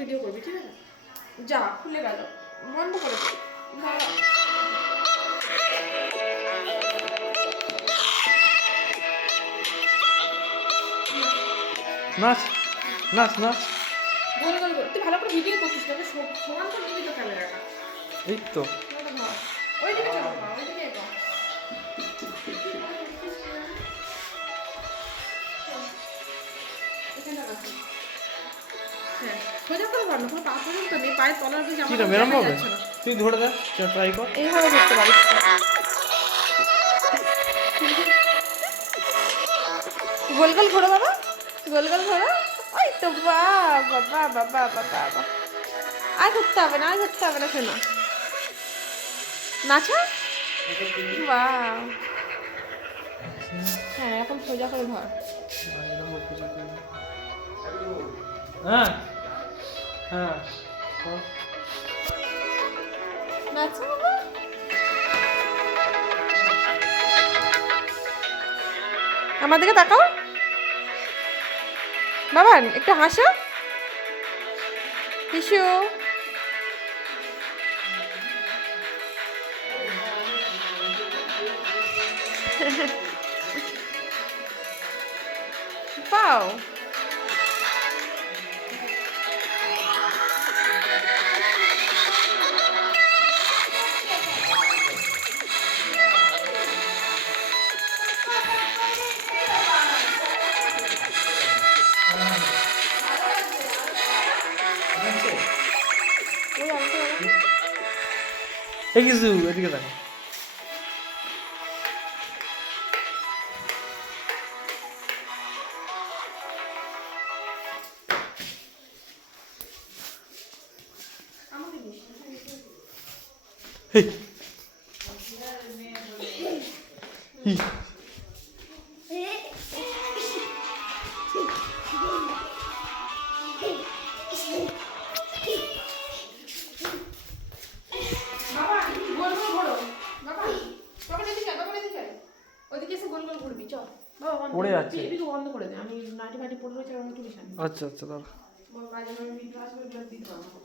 Video করবি, ঠিক আছে? যা, খুলে গেল, বন্ধ করে দে। নাচ নাচ নাচ। গোল গোল গোল, তুই ভালো করে ভিডিও করছিস না, সমান করে দিবি তো ক্যামেরাটা। এই তো ওইদিকে চলো, ওইদিকে এগো। এখানে রাখো। হ্যাঁ, সোজা করে ধর না, কোনো পা পর্যন্ত নেই, পায়ের তলার দিকে কি না মেরাম হবে? তুই ধরে দে, ট্রাই কর। এইভাবে ধরতে পারিস। গোল গোল ঘোরো বাবা, গোল গোল ঘোরো। ওই তো বাবা বাবা বাবা বাবা, আর ঘুরতে হবে না, আর ঘুরতে হবে না, শোনা নাচা। বাহ, হ্যাঁ এরকম সোজা করে ধর। হ্যাঁ হ্যাঁ নাচো বাবা। আমার দিকে তাকাও বাবা, একটু হাসো হিসু। পাও এই কিছু এদিকে দেখো। Hey. Hey. বাবা গোল গোল ঘোরো বাবা, বাবা এদিকে বাবা, এদিকে ওদিকে এসে গোল গোল ঘুরবি। চল বাবা, পড়ে যাচ্ছে। এদিকে বন্ধ করে দে, আমি নাটি মাটি পড়ে রয়েছে, আমি একটু বিছানা আচ্ছা আচ্ছা দাঁড়া। বাবা, কাজে আমি ভিডিও আসবে, দিতে পারবো।